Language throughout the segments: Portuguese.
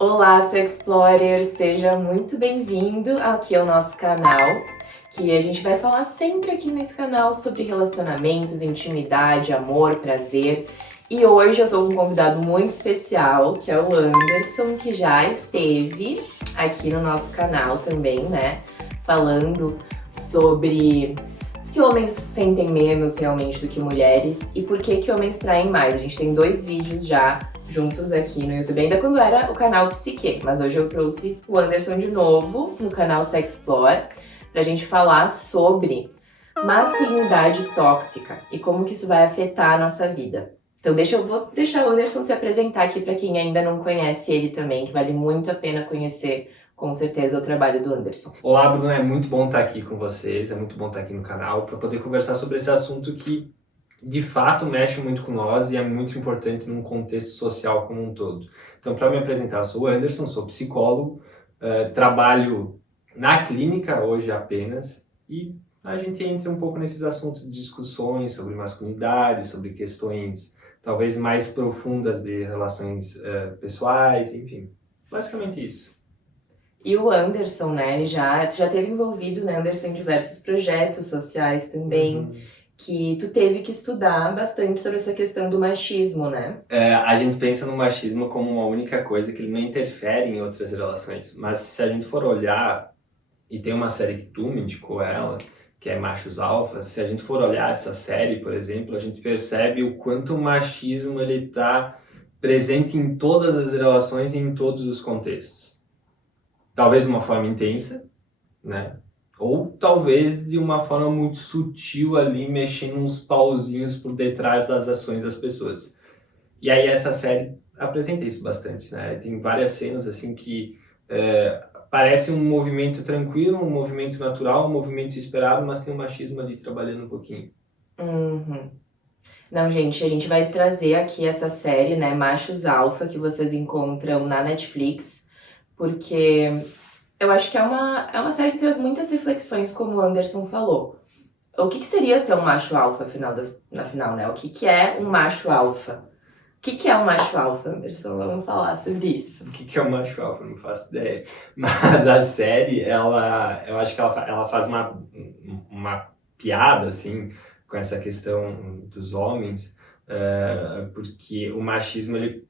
Olá, Sex Explorer! Seja muito bem-vindo aqui ao nosso canal, que a gente vai falar sempre aqui nesse canal sobre relacionamentos, intimidade, amor, prazer. E hoje eu tô com um convidado muito especial, que é o Anderson, que já esteve aqui no nosso canal também, né? Falando sobre se homens sentem menos realmente do que mulheres e por que homens traem mais. A gente tem 2 vídeos já juntos aqui no YouTube, ainda quando era o canal Psique, mas hoje eu trouxe o Anderson de novo no canal Sex Explore pra gente falar sobre masculinidade tóxica e como que isso vai afetar a nossa vida. Então vou deixar o Anderson se apresentar aqui para quem ainda não conhece ele também, que vale muito a pena conhecer com certeza o trabalho do Anderson. Olá, Bruno, é muito bom estar aqui com vocês, é muito bom estar aqui no canal para poder conversar sobre esse assunto que de fato mexe muito com nós e é muito importante num contexto social como um todo. Então, para me apresentar, eu sou o Anderson, sou psicólogo, trabalho na clínica hoje apenas e a gente entra um pouco nesses assuntos de discussões sobre masculinidade, sobre questões talvez mais profundas de relações pessoais, enfim, basicamente isso. E o Anderson, né, ele já teve envolvido, né, Anderson, em diversos projetos sociais também, que tu teve que estudar bastante sobre essa questão do machismo, né? A gente pensa no machismo como uma única coisa, que ele não interfere em outras relações, mas se a gente for olhar, e tem uma série que tu me indicou ela, que é Machos Alfa, se a gente for olhar essa série, por exemplo, a gente percebe o quanto o machismo ele está presente em todas as relações e em todos os contextos. Talvez de uma forma intensa, né? Ou talvez de uma forma muito sutil ali, mexendo uns pauzinhos por detrás das ações das pessoas. E aí essa série apresenta isso bastante, né? Tem várias cenas assim que parece um movimento tranquilo, um movimento natural, um movimento esperado, mas tem um machismo ali trabalhando um pouquinho. Uhum. Não, gente, a gente vai trazer aqui essa série, né, Machos Alfa, que vocês encontram na Netflix, porque eu acho que é uma série que traz muitas reflexões, como o Anderson falou. O que seria ser um macho alfa, na final, né? O que é um macho alfa? O que é um macho alfa, Anderson? Vamos falar sobre isso. O que é um macho alfa? Não faço ideia. Mas a série, eu acho que ela faz uma piada, assim, com essa questão dos homens, porque o machismo, ele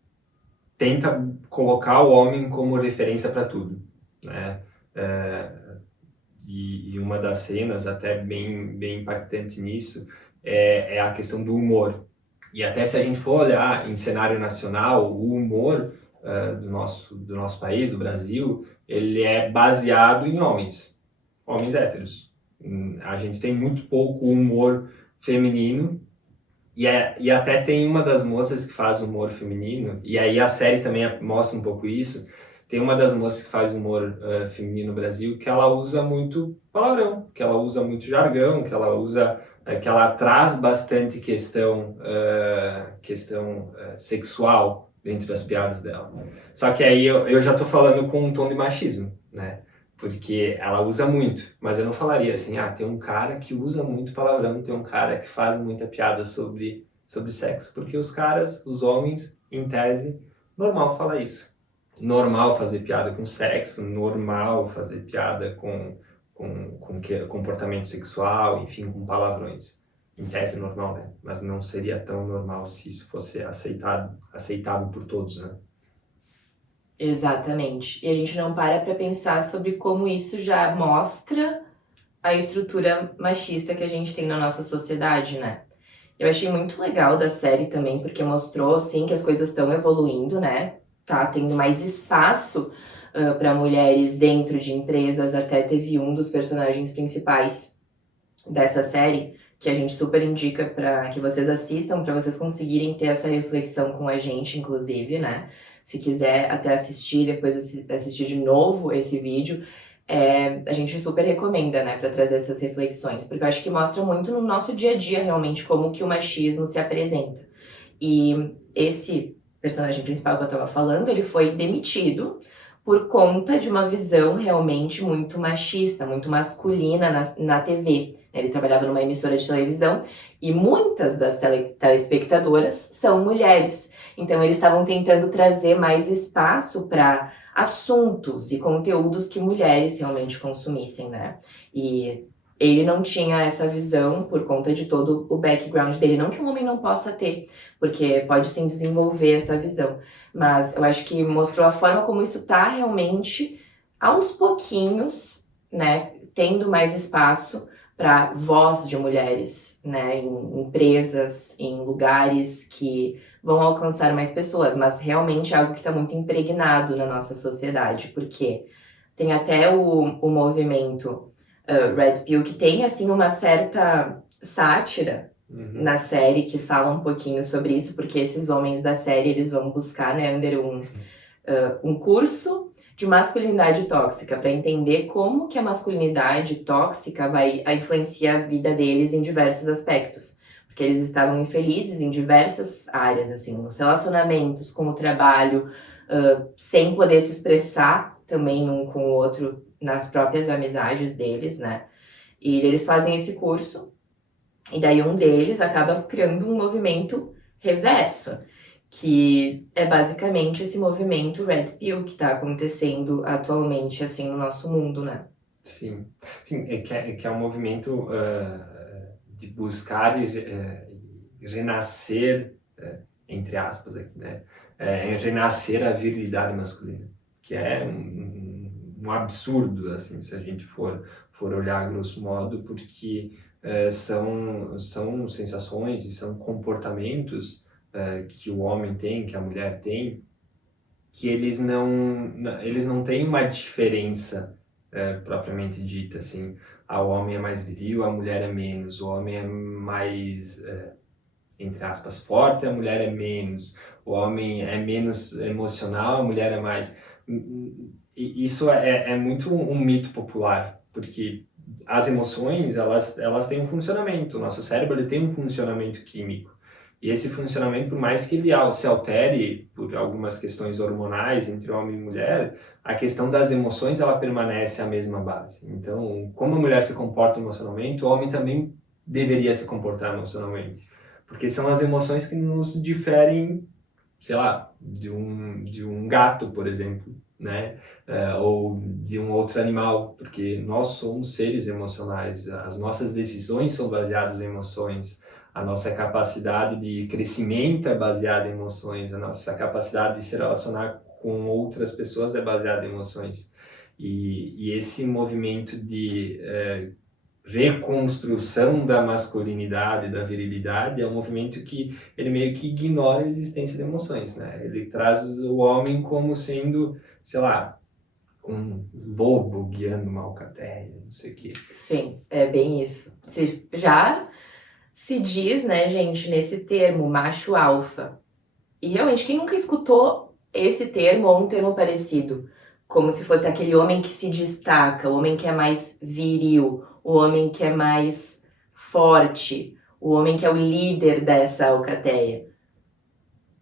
tenta colocar o homem como referência para tudo, né? E uma das cenas até bem impactante nisso é a questão do humor. E até se a gente for olhar em cenário nacional, o humor do nosso país, do Brasil, ele é baseado em homens héteros. A gente tem muito pouco humor feminino, e até tem uma das moças que faz humor feminino, e aí a série também mostra um pouco isso. Tem uma das moças que faz humor feminino no Brasil que ela usa muito palavrão, que ela usa muito jargão, que ela usa, que ela traz bastante questão sexual dentro das piadas dela. Só que aí eu já tô falando com um tom de machismo, né? Porque ela usa muito, mas eu não falaria assim, tem um cara que usa muito palavrão, tem um cara que faz muita piada sobre sexo, porque os homens, em tese, normal falar isso. Normal fazer piada com sexo, normal fazer piada com comportamento sexual, enfim, com palavrões. Em tese normal, né? Mas não seria tão normal se isso fosse aceitável por todos, né? Exatamente. E a gente não para pra pensar sobre como isso já mostra a estrutura machista que a gente tem na nossa sociedade, né? Eu achei muito legal da série também, porque mostrou, assim, que as coisas estão evoluindo, né? Tá tendo mais espaço para mulheres dentro de empresas. Até teve um dos personagens principais dessa série que a gente super indica para que vocês assistam, para vocês conseguirem ter essa reflexão com a gente, inclusive, né? Se quiser até assistir, depois assistir de novo esse vídeo, a gente super recomenda, né, para trazer essas reflexões, porque eu acho que mostra muito no nosso dia a dia, realmente, como que o machismo se apresenta. E esse personagem principal que eu tava falando, ele foi demitido por conta de uma visão realmente muito machista, muito masculina na TV. Ele trabalhava numa emissora de televisão e muitas das telespectadoras são mulheres. Então eles estavam tentando trazer mais espaço para assuntos e conteúdos que mulheres realmente consumissem, né? E ele não tinha essa visão por conta de todo o background dele. Não que um homem não possa ter, porque pode sim desenvolver essa visão. Mas eu acho que mostrou a forma como isso tá realmente, aos pouquinhos, né? Tendo mais espaço para voz de mulheres, né? Em empresas, em lugares que vão alcançar mais pessoas. Mas realmente é algo que está muito impregnado na nossa sociedade, porque tem até o movimento Red Pill, que tem, assim, uma certa sátira na série, que fala um pouquinho sobre isso, porque esses homens da série, eles vão buscar, né, Ander, um curso de masculinidade tóxica, para entender como que a masculinidade tóxica vai influenciar a vida deles em diversos aspectos. Porque eles estavam infelizes em diversas áreas, assim, nos relacionamentos, com o trabalho, sem poder se expressar também um com o outro nas próprias amizades deles, né? E eles fazem esse curso, e daí um deles acaba criando um movimento reverso, que é basicamente esse movimento Red Pill que tá acontecendo atualmente, assim, no nosso mundo, né? Sim, sim, que é um movimento de buscar renascer, entre aspas aqui, né? Renascer a virilidade masculina, que é um absurdo, assim, se a gente for olhar a grosso modo, porque são sensações e são comportamentos que o homem tem, que a mulher tem, que eles não têm uma diferença propriamente dita, assim, o homem é mais viril, a mulher é menos, o homem é mais, entre aspas, forte, a mulher é menos, o homem é menos emocional, a mulher é mais. E isso é muito um mito popular, porque as emoções, elas têm um funcionamento, o nosso cérebro ele tem um funcionamento químico. E esse funcionamento, por mais que ele se altere por algumas questões hormonais entre homem e mulher, a questão das emoções ela permanece a mesma base. Então, como a mulher se comporta emocionalmente, o homem também deveria se comportar emocionalmente. Porque são as emoções que nos diferem, sei lá, de um gato, por exemplo, né? Ou de um outro animal, porque nós somos seres emocionais, as nossas decisões são baseadas em emoções, a nossa capacidade de crescimento é baseada em emoções, a nossa capacidade de se relacionar com outras pessoas é baseada em emoções. E esse movimento de reconstrução da masculinidade, da virilidade, é um movimento que ele meio que ignora a existência de emoções, né? Ele traz o homem como sendo, sei lá, um lobo guiando uma alcateia, não sei o quê. Sim, é bem isso. Já se diz, né, gente, nesse termo, macho alfa. E realmente, quem nunca escutou esse termo ou um termo parecido? Como se fosse aquele homem que se destaca, o homem que é mais viril, o homem que é mais forte, o homem que é o líder dessa alcateia.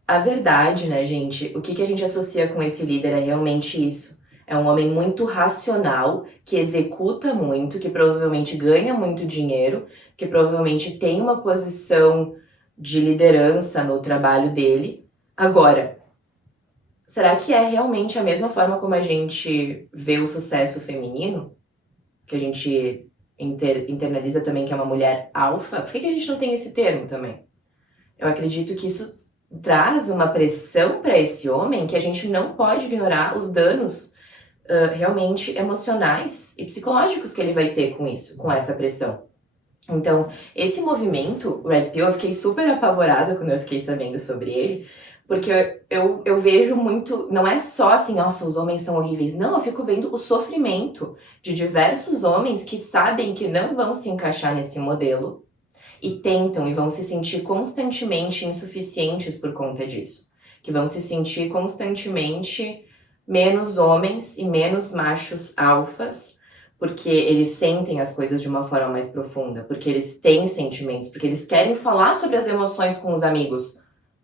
A verdade, né, gente, o que a gente associa com esse líder é realmente isso. É um homem muito racional, que executa muito, que provavelmente ganha muito dinheiro, que provavelmente tem uma posição de liderança no trabalho dele. Agora, será que é realmente a mesma forma como a gente vê o sucesso feminino? Que a gente internaliza também que é uma mulher alfa? Por que a gente não tem esse termo também? Eu acredito que isso traz uma pressão para esse homem que a gente não pode ignorar os danos realmente emocionais e psicológicos que ele vai ter com isso, com essa pressão. Então, esse movimento, o Red Pill, eu fiquei super apavorada quando eu fiquei sabendo sobre ele, porque eu vejo muito, não é só assim, nossa, os homens são horríveis. Não, eu fico vendo o sofrimento de diversos homens que sabem que não vão se encaixar nesse modelo e tentam e vão se sentir constantemente insuficientes por conta disso. Que vão se sentir constantemente menos homens e menos machos alfas, porque eles sentem as coisas de uma forma mais profunda, porque eles têm sentimentos, porque eles querem falar sobre as emoções com os amigos,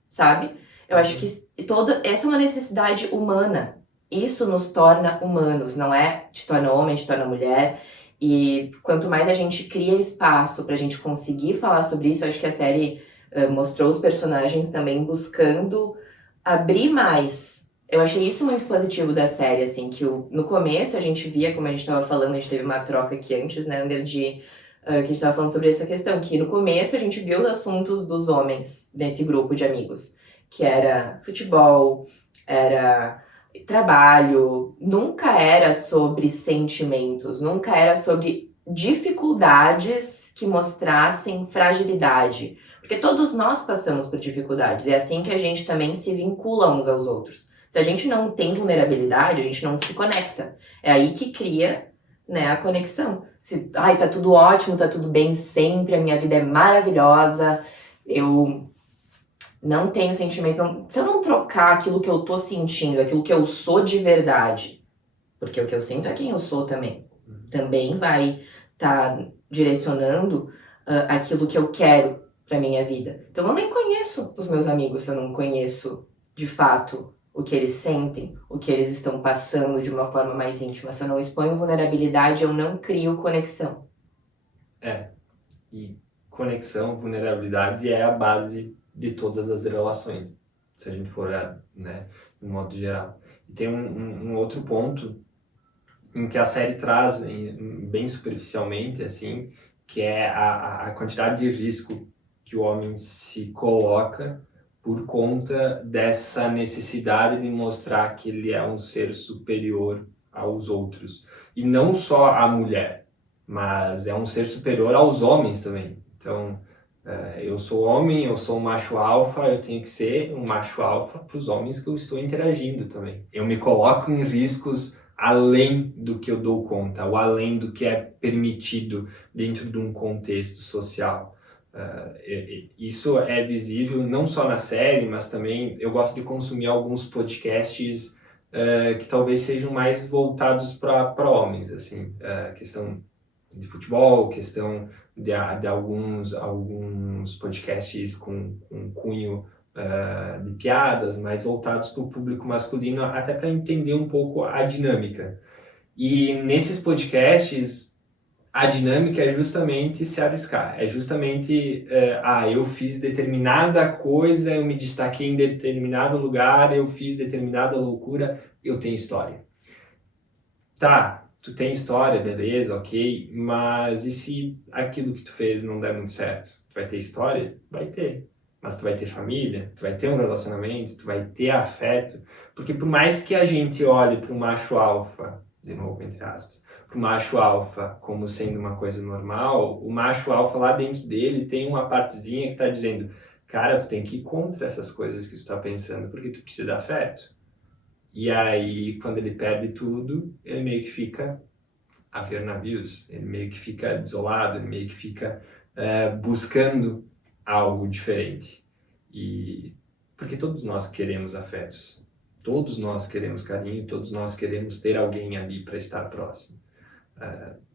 sabe? Eu acho que toda essa é uma necessidade humana. Isso nos torna humanos, não é? Te torna homem, te torna mulher. E quanto mais a gente cria espaço pra gente conseguir falar sobre isso, eu acho que a série mostrou os personagens também buscando abrir mais Eu achei isso muito positivo da série, assim, que no começo a gente via, como a gente tava falando, a gente teve uma troca aqui antes, né, Ander, que a gente tava falando sobre essa questão, que no começo a gente viu os assuntos dos homens nesse grupo de amigos, que era futebol, era trabalho, nunca era sobre sentimentos, nunca era sobre dificuldades que mostrassem fragilidade. Porque todos nós passamos por dificuldades, é assim que a gente também se vincula uns aos outros. Se a gente não tem vulnerabilidade, a gente não se conecta. É aí que cria, né, a conexão. Se, ai, tá tudo ótimo, tá tudo bem sempre, a minha vida é maravilhosa, eu não tenho sentimentos. Se eu não trocar aquilo que eu tô sentindo, aquilo que eu sou de verdade, porque o que eu sinto é quem eu sou também vai estar direcionando aquilo que eu quero pra minha vida. Então eu nem conheço os meus amigos se eu não conheço de fato o que eles sentem, o que eles estão passando de uma forma mais íntima. Se eu não exponho vulnerabilidade, eu não crio conexão. E conexão, vulnerabilidade é a base de todas as relações, se a gente for olhar, né, no modo geral. E tem um outro ponto em que a série traz, bem superficialmente, assim, que é a quantidade de risco que o homem se coloca por conta dessa necessidade de mostrar que ele é um ser superior aos outros. E não só à mulher, mas é um ser superior aos homens também. Então, eu sou homem, eu sou um macho alfa, eu tenho que ser um macho alfa para os homens que eu estou interagindo também. Eu me coloco em riscos além do que eu dou conta, ou além do que é permitido dentro de um contexto social. Isso é visível não só na série, mas também eu gosto de consumir alguns podcasts que talvez sejam mais voltados para homens, assim, questão de futebol, questão de alguns podcasts com cunho de piadas, mais voltados para o público masculino, até para entender um pouco a dinâmica. E nesses podcasts, a dinâmica é justamente se arriscar, é justamente, eu fiz determinada coisa, eu me destaquei em determinado lugar, eu fiz determinada loucura, eu tenho história. Tá, tu tem história, beleza, ok, mas e se aquilo que tu fez não der muito certo? Tu vai ter história? Vai ter. Mas tu vai ter família, tu vai ter um relacionamento, tu vai ter afeto, porque por mais que a gente olhe para o macho alfa, de novo, entre aspas, para o macho alfa como sendo uma coisa normal, o macho alfa lá dentro dele tem uma partezinha que está dizendo, cara, tu tem que ir contra essas coisas que tu está pensando, porque tu precisa de afeto. E aí, quando ele perde tudo, ele meio que fica a ver navios, ele meio que fica desolado, ele meio que fica buscando algo diferente. E porque todos nós queremos afetos, todos nós queremos carinho, todos nós queremos ter alguém ali para estar próximo.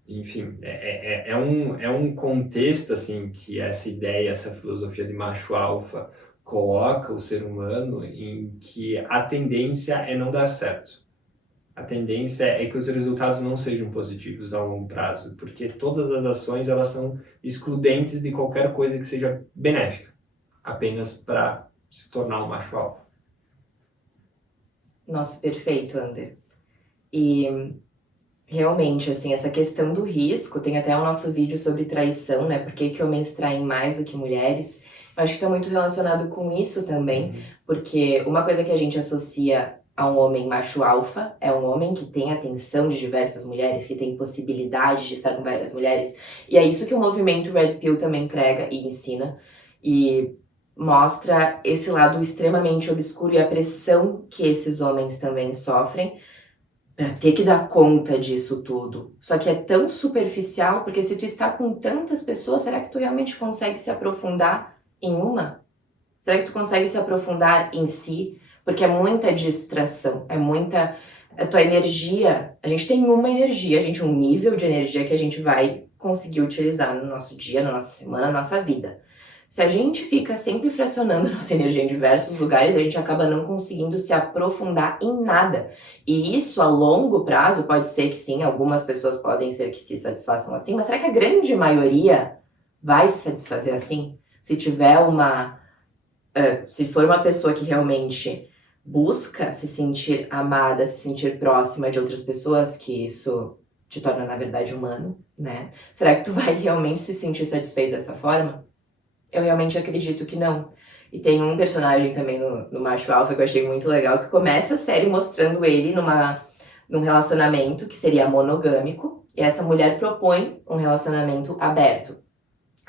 Enfim, é um contexto assim que essa ideia, essa filosofia de macho alfa coloca o ser humano em que a tendência é não dar certo. A tendência é que os resultados não sejam positivos a longo prazo, porque todas as ações elas são excludentes de qualquer coisa que seja benéfica, apenas para se tornar um macho alfa. Nossa, perfeito, Ander. E realmente, assim, essa questão do risco, tem até o nosso vídeo sobre traição, né? Por que homens traem mais do que mulheres? Eu acho que tá muito relacionado com isso também, porque uma coisa que a gente associa a um homem macho alfa é um homem que tem atenção de diversas mulheres, que tem possibilidade de estar com várias mulheres, e é isso que o movimento Red Pill também prega e ensina, e mostra esse lado extremamente obscuro e a pressão que esses homens também sofrem pra ter que dar conta disso tudo. Só que é tão superficial, porque se tu está com tantas pessoas, será que tu realmente consegue se aprofundar em uma? Será que tu consegue se aprofundar em si? Porque é muita distração, é muita... A tua energia, a gente tem uma energia, um nível de energia que a gente vai conseguir utilizar no nosso dia, na nossa semana, na nossa vida. Se a gente fica sempre fracionando a nossa energia em diversos lugares, a gente acaba não conseguindo se aprofundar em nada. E isso, a longo prazo, pode ser que sim, algumas pessoas podem ser que se satisfaçam assim, mas será que a grande maioria vai se satisfazer assim? Se tiver se for uma pessoa que realmente busca se sentir amada, se sentir próxima de outras pessoas, que isso te torna, na verdade, humano, né? Será que tu vai realmente se sentir satisfeito dessa forma? Eu realmente acredito que não. E tem um personagem também no Macho Alpha que eu achei muito legal, que começa a série mostrando ele num relacionamento que seria monogâmico, e essa mulher propõe um relacionamento aberto.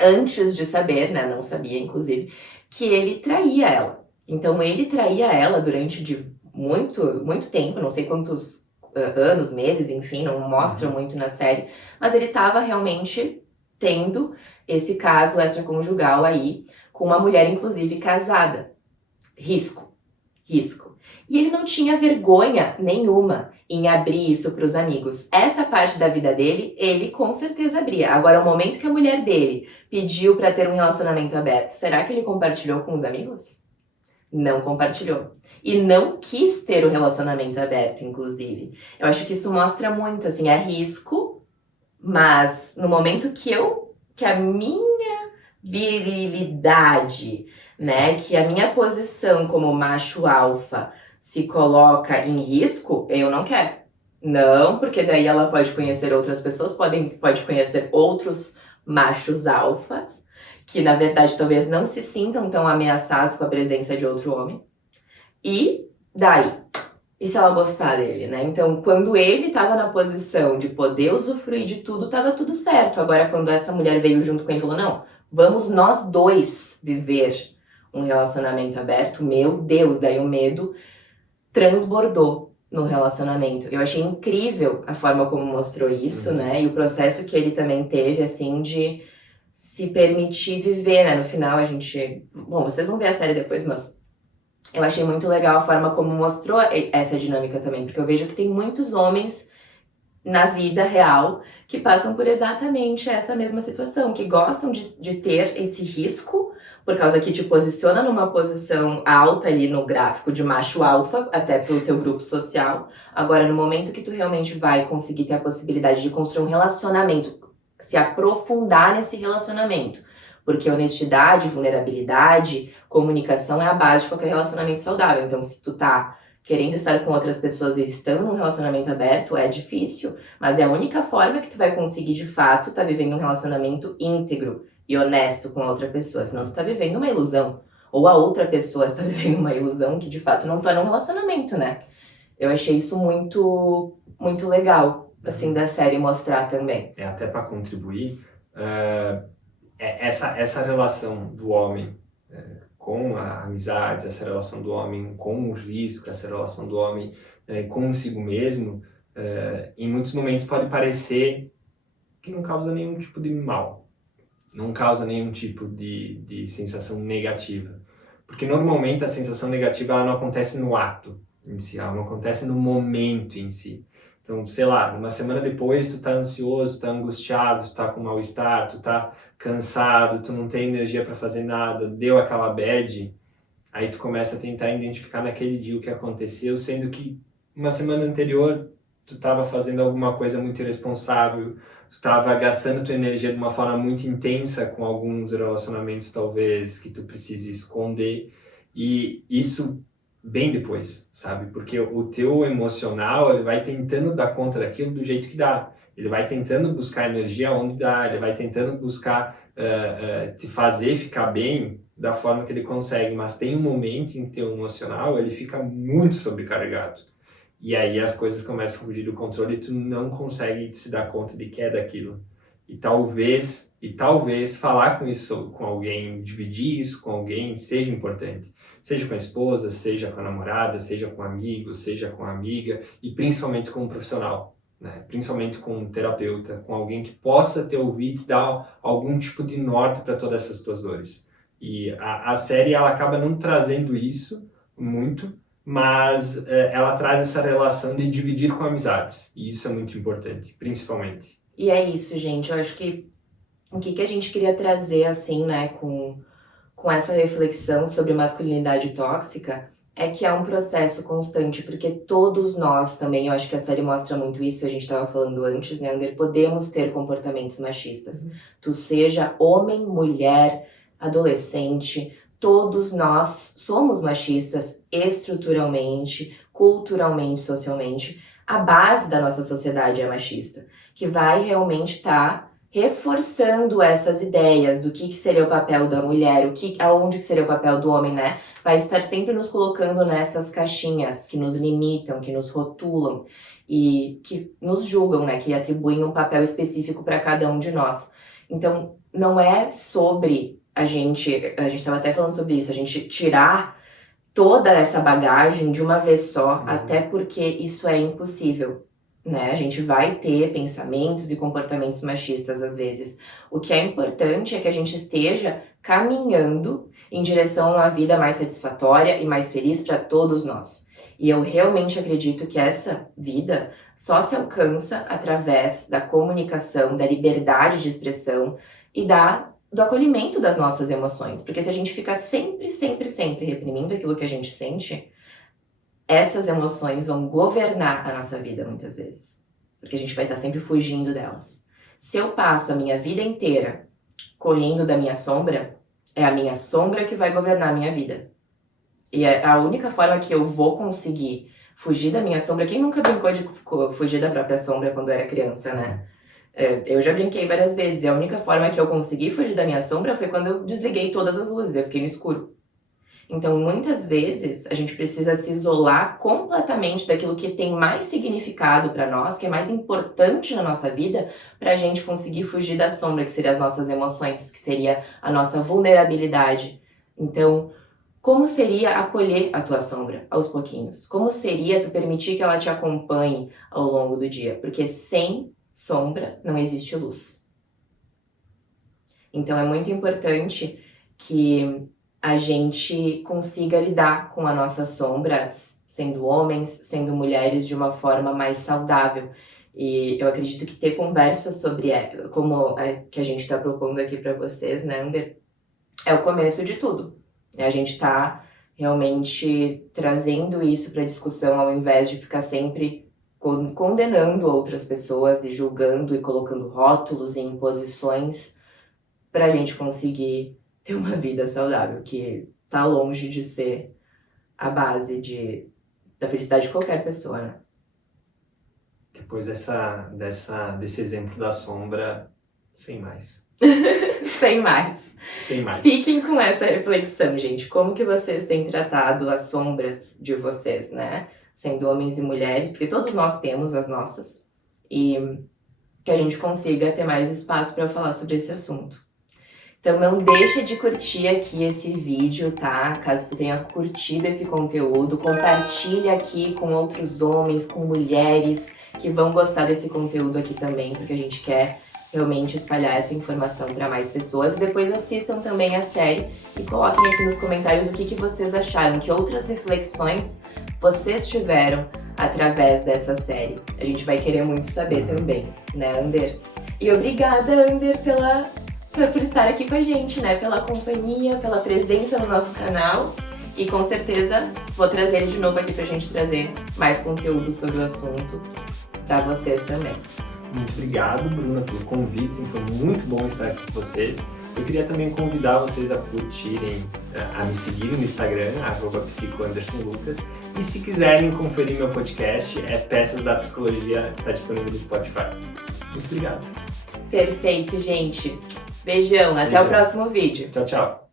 Antes de saber, né, não sabia inclusive, que ele traía ela. Então ele traía ela durante muito tempo, não sei quantos anos, meses, enfim, não mostra muito na série, mas ele estava realmente tendo esse caso extraconjugal aí, com uma mulher inclusive casada. Risco. E ele não tinha vergonha nenhuma em abrir isso para os amigos. Essa parte da vida dele, ele com certeza abria. Agora, o momento que a mulher dele pediu para ter um relacionamento aberto, será que ele compartilhou com os amigos? Não compartilhou. E não quis ter o relacionamento aberto, inclusive. Eu acho que isso mostra muito, assim, é risco, mas no momento que a minha virilidade, né, que a minha posição como macho alfa se coloca em risco, eu não quero. Não, porque daí ela pode conhecer outras pessoas, pode conhecer outros machos alfas, que na verdade talvez não se sintam tão ameaçados com a presença de outro homem. E daí? E se ela gostar dele, né? Então, quando ele tava na posição de poder usufruir de tudo, tava tudo certo. Agora, quando essa mulher veio junto com ele e falou, não, vamos nós dois viver um relacionamento aberto, meu Deus, daí o medo transbordou no relacionamento. Eu achei incrível a forma como mostrou isso, né? E o processo que ele também teve, assim, de se permitir viver, né? No final, a gente... Bom, vocês vão ver a série depois, mas eu achei muito legal a forma como mostrou essa dinâmica também, porque eu vejo que tem muitos homens na vida real que passam por exatamente essa mesma situação, que gostam de ter esse risco, por causa que te posiciona numa posição alta ali no gráfico de macho alfa, até pro teu grupo social. Agora, no momento que tu realmente vai conseguir ter a possibilidade de construir um relacionamento, se aprofundar nesse relacionamento, porque honestidade, vulnerabilidade, comunicação é a base de qualquer relacionamento saudável. Então, se tu tá querendo estar com outras pessoas e estando num relacionamento aberto, é difícil, mas é a única forma que tu vai conseguir, de fato, tá vivendo um relacionamento íntegro e honesto com a outra pessoa, senão tu tá vivendo uma ilusão. Ou a outra pessoa está vivendo uma ilusão que, de fato, não tá num relacionamento, né? Eu achei isso muito legal, assim, da série mostrar também. Até para contribuir, essa relação do homem com a amizade, essa relação do homem com o risco, essa relação do homem consigo mesmo, em muitos momentos pode parecer que não causa nenhum tipo de mal, não causa nenhum tipo de sensação negativa. Porque normalmente a sensação negativa ela não acontece no ato em si, ela não acontece no momento em si. Então, sei lá, uma semana depois tu tá ansioso, tu tá angustiado, tu tá com mal-estar, tu tá cansado, tu não tem energia para fazer nada, deu aquela bad, aí tu começa a tentar identificar naquele dia o que aconteceu, sendo que uma semana anterior tu tava fazendo alguma coisa muito irresponsável, tu tava gastando tua energia de uma forma muito intensa com alguns relacionamentos talvez que tu precise esconder, e isso bem depois, sabe? Porque o teu emocional, ele vai tentando dar conta daquilo do jeito que dá. Ele vai tentando buscar energia onde dá, ele vai tentando buscar te fazer ficar bem da forma que ele consegue, mas tem um momento em que teu emocional, ele fica muito sobrecarregado. E aí as coisas começam a fugir do controle e tu não consegue se dar conta de que é daquilo. E talvez falar com isso com alguém, dividir isso com alguém, seja importante. Seja com a esposa, seja com a namorada, seja com um amigo, seja com a amiga e principalmente com um profissional, né? Principalmente com um terapeuta, com alguém que possa te ouvir e te dar algum tipo de norte para todas essas tuas dores. E a série ela acaba não trazendo isso muito, mas ela traz essa relação de dividir com amizades. E isso é muito importante, principalmente. E é isso, gente. Eu acho que o que a gente queria trazer, assim, né, com essa reflexão sobre masculinidade tóxica é que é um processo constante, porque todos nós também, eu acho que a série mostra muito isso, a gente estava falando antes, né, Ander, podemos ter comportamentos machistas. Tu seja homem, mulher, adolescente, todos nós somos machistas estruturalmente, culturalmente, socialmente. A base da nossa sociedade é machista, que vai realmente estar reforçando essas ideias do que seria o papel da mulher, aonde que seria o papel do homem, né? Vai estar sempre nos colocando nessas caixinhas que nos limitam, que nos rotulam e que nos julgam, né? Que atribuem um papel específico para cada um de nós. Então, não é sobre a gente estava até falando sobre isso, a gente tirar toda essa bagagem de uma vez só, até porque isso é impossível. Né? A gente vai ter pensamentos e comportamentos machistas às vezes. O que é importante é que a gente esteja caminhando em direção a uma vida mais satisfatória e mais feliz para todos nós. E eu realmente acredito que essa vida só se alcança através da comunicação, da liberdade de expressão e do acolhimento das nossas emoções. Porque se a gente ficar sempre reprimindo aquilo que a gente sente, essas emoções vão governar a nossa vida muitas vezes, porque a gente vai estar sempre fugindo delas. Se eu passo a minha vida inteira correndo da minha sombra, é a minha sombra que vai governar a minha vida. E a única forma que eu vou conseguir fugir da minha sombra, quem nunca brincou de fugir da própria sombra quando era criança, né? Eu já brinquei várias vezes, e a única forma que eu consegui fugir da minha sombra foi quando eu desliguei todas as luzes, eu fiquei no escuro. Então, muitas vezes, a gente precisa se isolar completamente daquilo que tem mais significado para nós, que é mais importante na nossa vida, para a gente conseguir fugir da sombra, que seria as nossas emoções, que seria a nossa vulnerabilidade. Então, como seria acolher a tua sombra aos pouquinhos? Como seria tu permitir que ela te acompanhe ao longo do dia? Porque sem sombra não existe luz. Então, é muito importante que a gente consiga lidar com a nossa sombra, sendo homens, sendo mulheres, de uma forma mais saudável. E eu acredito que ter conversas sobre como que a gente está propondo aqui para vocês, né, Ander, é o começo de tudo. A gente está realmente trazendo isso para discussão, ao invés de ficar sempre condenando outras pessoas e julgando e colocando rótulos e imposições, para a gente conseguir ter uma vida saudável, que tá longe de ser a base da felicidade de qualquer pessoa, né? Depois desse exemplo da sombra, sem mais. Sem mais. Sem mais. Fiquem com essa reflexão, gente. Como que vocês têm tratado as sombras de vocês, né? Sendo homens e mulheres, porque todos nós temos as nossas. E que a gente consiga ter mais espaço para falar sobre esse assunto. Então não deixa de curtir aqui esse vídeo, tá? Caso tu tenha curtido esse conteúdo, compartilha aqui com outros homens, com mulheres que vão gostar desse conteúdo aqui também, porque a gente quer realmente espalhar essa informação para mais pessoas. E depois assistam também a série e coloquem aqui nos comentários o que vocês acharam, que outras reflexões vocês tiveram através dessa série. A gente vai querer muito saber também, né, Ander? E obrigada, Ander, por estar aqui com a gente, né? Pela companhia, pela presença no nosso canal. E com certeza vou trazer ele de novo aqui pra gente trazer mais conteúdo sobre o assunto pra vocês também. Muito obrigado, Bruna, pelo convite. Foi muito bom estar aqui com vocês. Eu queria também convidar vocês a curtirem, a me seguir no Instagram, @psicoandersonlucas. E se quiserem conferir meu podcast, é Peças da Psicologia, está disponível no Spotify. Muito obrigado. Perfeito, gente. Beijão, até o próximo vídeo. Tchau, tchau.